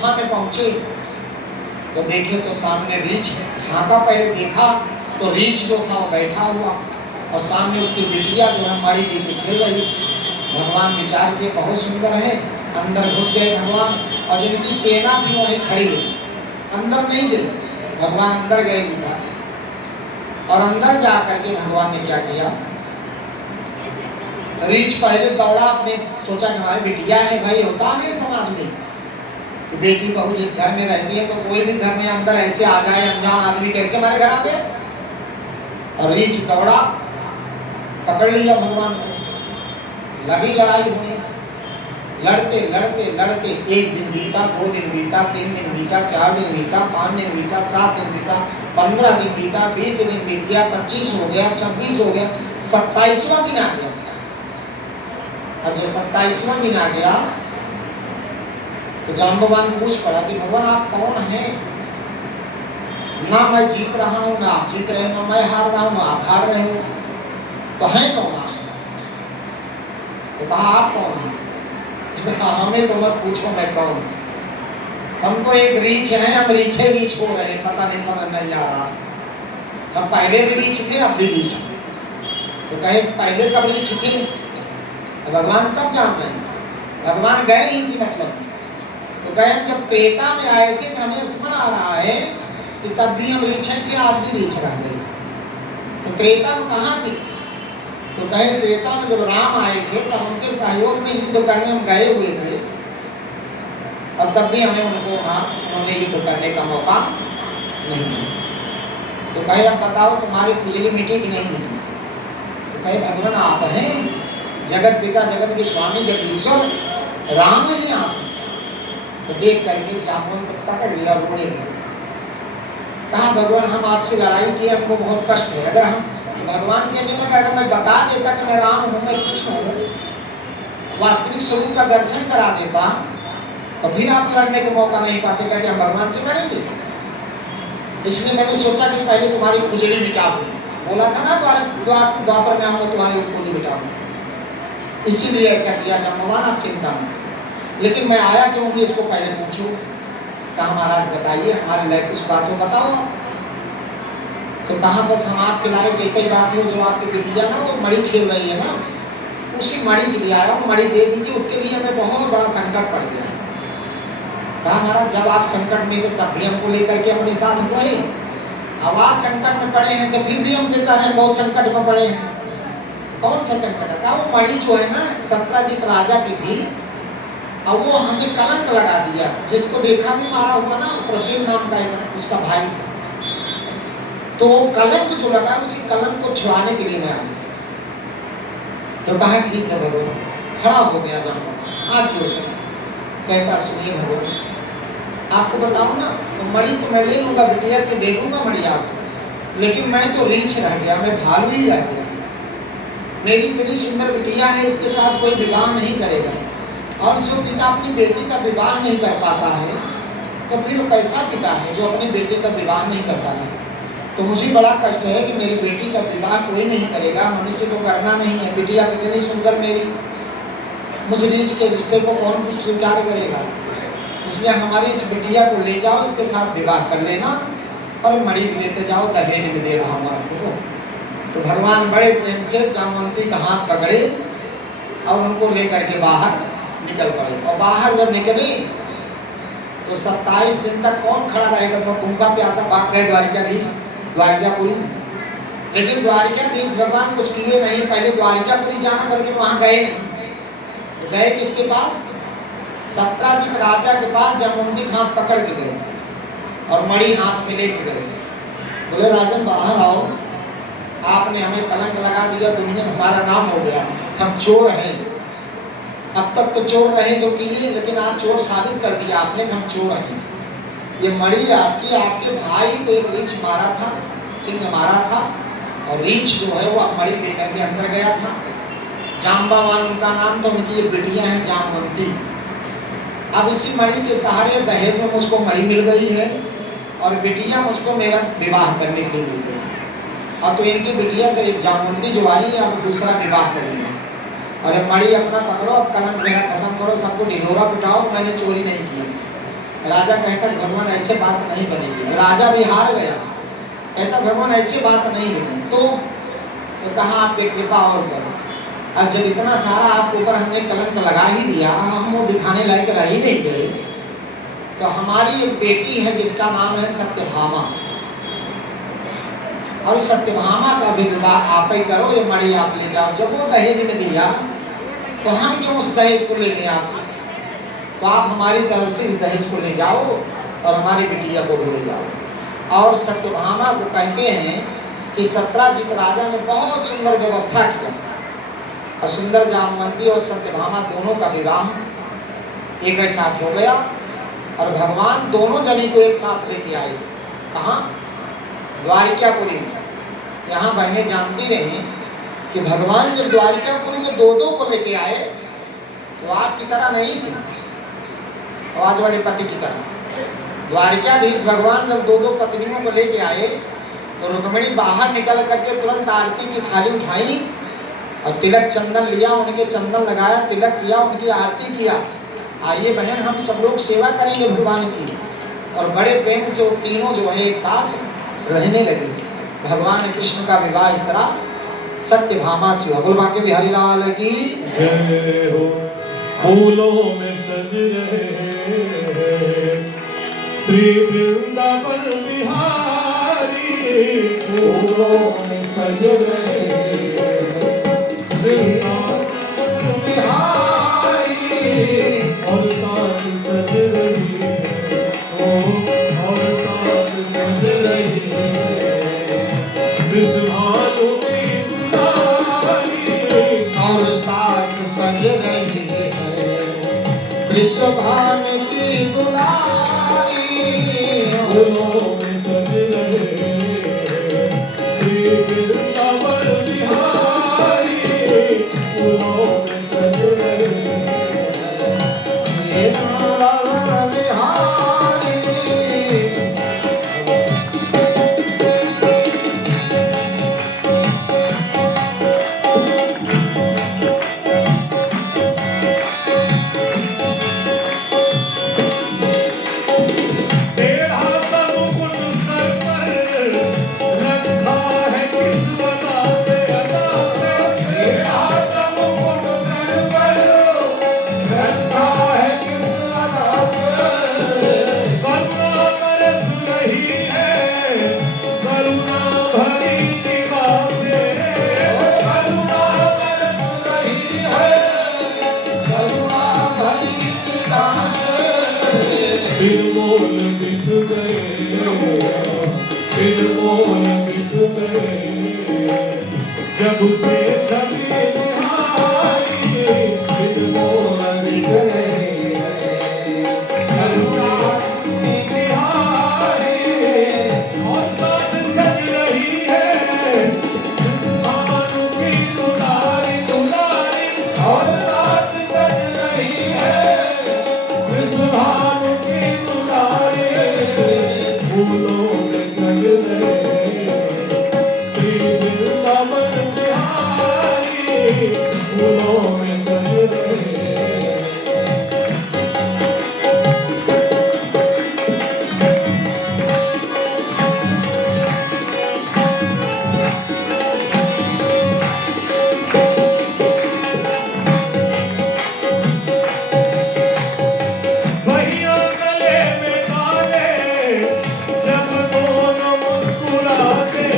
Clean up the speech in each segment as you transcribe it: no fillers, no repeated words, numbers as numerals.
गुफा में पहुंचे तो देखे तो सामने रीछ है। झांका पहले देखा तो रीछ जो था वो बैठा हुआ और सामने उसकी बिटिया जो है मणि लेके खेल रही। भगवान विचार के बहुत सुंदर है। अंदर घुस गए भगवान और जिनकी सेना थी वहीं खड़ी रही, अंदर नहीं गए। भगवान अंदर गए गुफा और अंदर जा करके भगवान ने क्या किया, रीछ पहले दौड़ा, अपने सोचा कि हमारी बिटिया है, भाई होता नहीं समाज में कि बेटी बहू जिस घर में रहती है तो कोई भी घर में अंदर ऐसे आ जाए अनजान आदमी कैसे हमारे घर आ गए। और रीछ दौड़ा, पकड़ लिया भगवान को, लगी लड़ाई होने। लड़ते लड़ते लड़ते 1 दिन बीता, 2 दिन बीता, 3 दिन बीता, 4 दिन बीता, 5 दिन बीता, 7 दिन बीता, 15 दिन बीता, 20 दिन बीत गया, 25 हो गया, 26 हो गया, 27वां दिन आ गया। अब जब 27वां दिन आ गया तो जाम्बवान पूछ पड़ा कि भगवान आप कौन हैं? ना मैं जीत रहा हूँ ना आप जीत रहे, ना मैं हार रहा हूँ ना आप हार रहे हो, तो है कौन आप? तो कहा आप कौन हैं? हमें तो मत पूछो मैं कौन, हम तो एक रीछ हैं, हम रीछे रीछ हो रहे हैं, पता नहीं समझ नहीं आ रहा। हम पहले भी रीछ थे अब भी रीछ। तो कहे पहले कब रीछ थे? तो भगवान सब जान रहे हैं, भगवान गए इसी मतलब। तो कहे जब त्रेता में आए थे तो हमें स्मरण आ रहा है कि तब भी हम रीछ थे, आज भी रीछ रह गए। तो त्रेता में कहाँ थे? तो कहे त्रेता में जब राम आए थे तब उनके सहयोग में युद्ध करने हम गए हुए थे और तब भी हमें उन्होंने युद्ध करने का मौका नहीं दिया। तो कहे अब बताओ तुम्हारी खुजली मिटी कि नहीं मिटी? तो कहे भगवान आप हैं, जगत पिता जगत के स्वामी जगदीश्वर राम ही आप। तो देख करके जामुन तो पकड़ लिया, रोने लगे। कहा भगवान हम आपसे लड़ाई किए, हमको बहुत कष्ट है। अगर हम भगवान कहने लगा अगर मैं बता देता कि मैं राम हूँ, मैं कृष्ण हूँ, वास्तविक स्वरूप का दर्शन करा देता तो फिर आप लड़ने का मौका नहीं पाते, कहते हम भगवान से लड़ेंगे। इसलिए मैंने सोचा कि पहले तुम्हारी खुजली मिटा दूं। बोला था ना द्वापर में आऊंगा तुम्हारी खुजली मिटा दूं, इसीलिए ऐसा किया। जाम्बवान आप चिंता में, लेकिन मैं आया क्यों भी इसको पहले पूछूं। कहा महाराज बताइए, हमारे लायक कुछ बात हो बताओ। तो कहा बस हम आपके लायक एक ही बात है, जो आपकी बिटिया ना वो मणि खेल रही है ना, उसी मणि के लिए आया हूँ, मणि दे दीजिए, उसके लिए हमें बहुत बड़ा संकट पड़ गया। कहा महाराज जब आप संकट में थे तब भी हमको लेकर के अपने साथ हुए, अब आज संकट में पड़े हैं तो फिर भी हमसे कह रहे हैं बहुत संकट में पड़े हैं। कौन सा संकट है? वो मणि जो है ना सत्यजीत राजा की थी, अब वो हमें कलंक लगा दिया। जिसको देखा भी मारा हुआ ना, प्रसिद्ध नाम का उसका भाई था, तो कलंक जो लगा उसी कलंक को छुड़ाने के लिए मैं आया। तो कहा ठीक है भगवान। खड़ा हो गया जब हाथ जोड़ के, कहता सुनिए भगवान आपको बताऊं ना, तो मणि तो मैं ले लूंगा, बिटिया से दे दूंगा मणि आपको, लेकिन मैं तो रीछ रह गया, मैं भालू ही रह गया। मेरी इतनी सुंदर बिटिया है, इसके साथ कोई विवाह नहीं करेगा, और जो पिता अपनी बेटी का विवाह नहीं कर पाता है तो फिर कैसा पिता है जो अपनी बेटी का विवाह नहीं कर पाता है? तो मुझे बड़ा कष्ट है कि मेरी बेटी का विवाह कोई नहीं करेगा, मनुष्य को करना नहीं है। बिटिया कितनी सुंदर मेरी, मुझे रीछ के रिश्ते को कौन कुछ स्वीकार करेगा? इसलिए हमारी इस बिटिया को ले जाओ, इसके साथ विवाह कर लेना और मणि भी लेते जाओ, दहेज में दे रहा हूँ आपको। तो भगवान बड़े प्रेम से जामवंती का हाथ पकड़े और उनको लेकर के बाहर निकल पड़े। और बाहर जब निकले तो 27 दिन तक कौन खड़ा रहेगा? सब भूखा प्यासा भाग गए द्वारिकापुरी। लेकिन द्वारिकाधीश भगवान कुछ किए नहीं, पहले द्वारिकापुरी जाना था लेकिन वहां गए नहीं। तो गए किसके पास? सत्यजीत राजा के पास। जामवंती हाथ पकड़ के गए और मणि हाथ में लेके गए। बोले राजन बाहर आओ, आपने हमें कलंक लगा दिया, दुनिया में हमारा नाम हो गया, हम चोर हैं। अब तक तो चोर रहे जो किए, लेकिन आज चोर साबित कर दिया आपने कि हम चोर हैं। ये मणि आपकी, आपके भाई को एक रीछ मारा था, सिंह मारा था, और रीछ जो है वो मणि लेकर के अंदर गया था। जाम्बवान उनका नाम, तो उनकी ये बिटिया है जामवंती। अब इसी मणि के सहारे दहेज में मुझको मणि मिल गई है और बिटिया मुझको मेरा विवाह करने के लिए मिल गई। और तो इनकी बिटिया से एक जामवंती जो आई है, अब दूसरा विवाह करेंगे। और मणि अपना पकड़ो, अब कलंक मेरा खत्म करो, सबको ढिढोरा पिटाओ, मैंने चोरी नहीं की। राजा कहता भगवान ऐसे बात नहीं बनेगी, राजा भी हार गया, कहता भगवान ऐसी बात नहीं बनी। तो कहा आपकी कृपा और करो, अब जब इतना सारा आपके ऊपर हमने कलंक लगा ही दिया, हम वो दिखाने लायक रह ही नहीं गए, तो हमारी एक बेटी है जिसका नाम है सत्यभामा, और सत्यभामा का भी विवाह आप ही करो, ये मणि आप ले जाओ। जब वो दहेज में दिया तो हम क्यों उस दहेज को ले लें आपसे, तो आप हमारी तरफ से दहेज को ले जाओ और हमारी बिटिया को भी ले जाओ। और सत्यभामा को कहते हैं कि सत्यजीत राजा ने बहुत सुंदर व्यवस्था किया, और सुंदर जामवंती और सत्यभामा दोनों का विवाह एक साथ हो गया, और भगवान दोनों जनी को एक साथ लेके आए। कहाँ? द्वारिकापुरी में। यहाँ बहनें जानती रही कि भगवान जब द्वारिकापुरी में दो को लेके आए तो आपकी तरह नहीं थे, आज वाले पति की तरह। द्वारिकाधीश भगवान जब दो पत्नियों को लेके आए तो रुक्मिणी बाहर निकल करके तुरंत आरती की थाली उठाई और तिलक चंदन लिया, उनके चंदन लगाया, तिलक किया, उनकी आरती किया। आइए बहन, हम सब लोग सेवा करेंगे भगवान की। और बड़े प्रेम से वो तीनों जो है एक साथ रहने लगे। भगवान कृष्ण का विवाह इस तरह सत्यभामा से हुआ। बोल बाके बिहारी लाल की जय हो। फूलों में सज रहे श्री वृंदावन बिहारी, फूलों में सज रहे श्री वृंदावन बिहारी, और साथ सज रही है, और साथ सज रही है विश्वानु की दुलारी, और साथ सज रही है वृषभान की दुलारी। फूलों में सज रहे श्री वृंदावन बिहारी, फूलों में सज रहे श्री वृंदावन बिहारी। बिनमोल बिक गए, बिनमोल बिक गए, जब से छवि निहारी, बिनमोल बिक गए, जब से निहारी, और साथ सज रही है भानु की दुलारी, दुलारी, और साथ सज रही है विश्वभानु की दुलारी। फूलों में सज रहे श्री वृंदावन बिहारी, फूलों में सज रहे। भैया गले में डाले जब दोनों मुस्कुराते,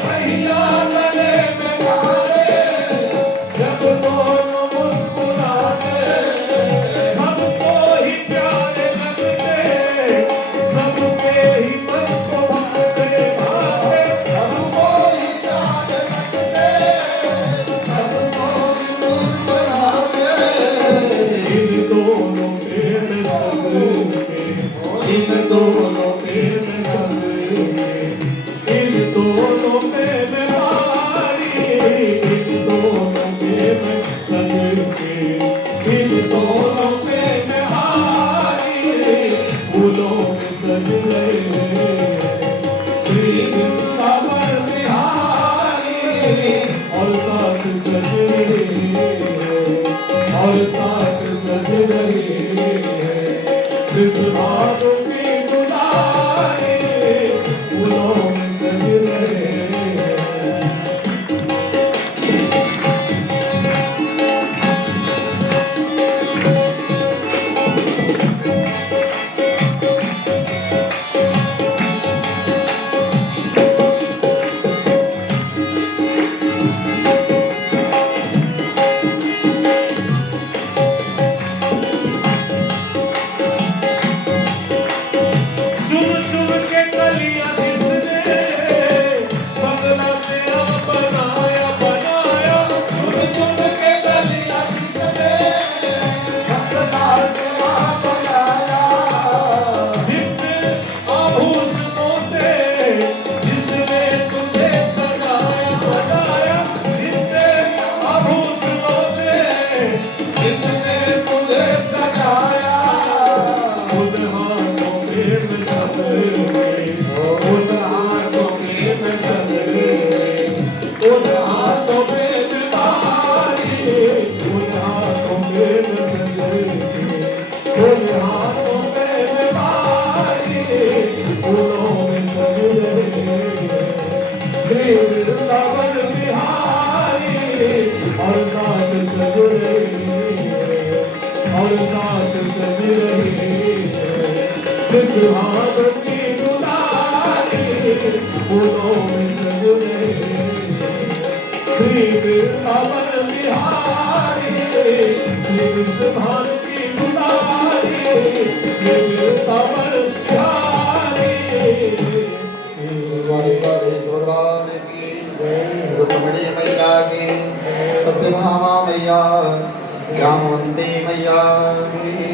भैया गले में डाले जब दोनों मुस्कुराते, सबको ही प्यारे लगते, सबके ही मन को भाते, भाते, सबको ही प्यारे लगते, सबको ही मन को भाते। इन दोनों प्रेम संग के, इन दोनों प्रेम संग के, इन दोनों प्रेम हारी, इन दोनों प्रेम संग के, इन दोनों प्रेम हारी, फूलों में सज रहे श्री वृंदावन बिहारी, और साथ सज रहे, और साथ सज रहे विश्व सुहागों की दुलारी फूलों में सज रहे चुन चुन के कलियां जिसने बंगला तेरा बनाया बनाया चुन चुन के गलियां जिसने बंगला तेरा बनाया, दिव्य आभूषणों से जिसने तुझे सजाया सजाया दिव्य आभूषणों से जिसने तुझे सजाया, खुद हाथों में सजले उन हाथों में मैं सजले, उन हाथों में बीमारी उन हाथों में सजले उन हाथों में बीमारी फूलों में सजले श्री वृंदावन बिहारी और साथ सज रहे और साथ सज रहे सुहाग की दुलारी फूलों में सज रहे श्री वृंदावन बिहारी श्री वृंदावन की दुलारी श्री वृंदावन बिहारी द्वारिकाधीश्वर भगवान की जय, रुक्मिणी मैया की, सत्यभामा मैया, जामवंती मैया की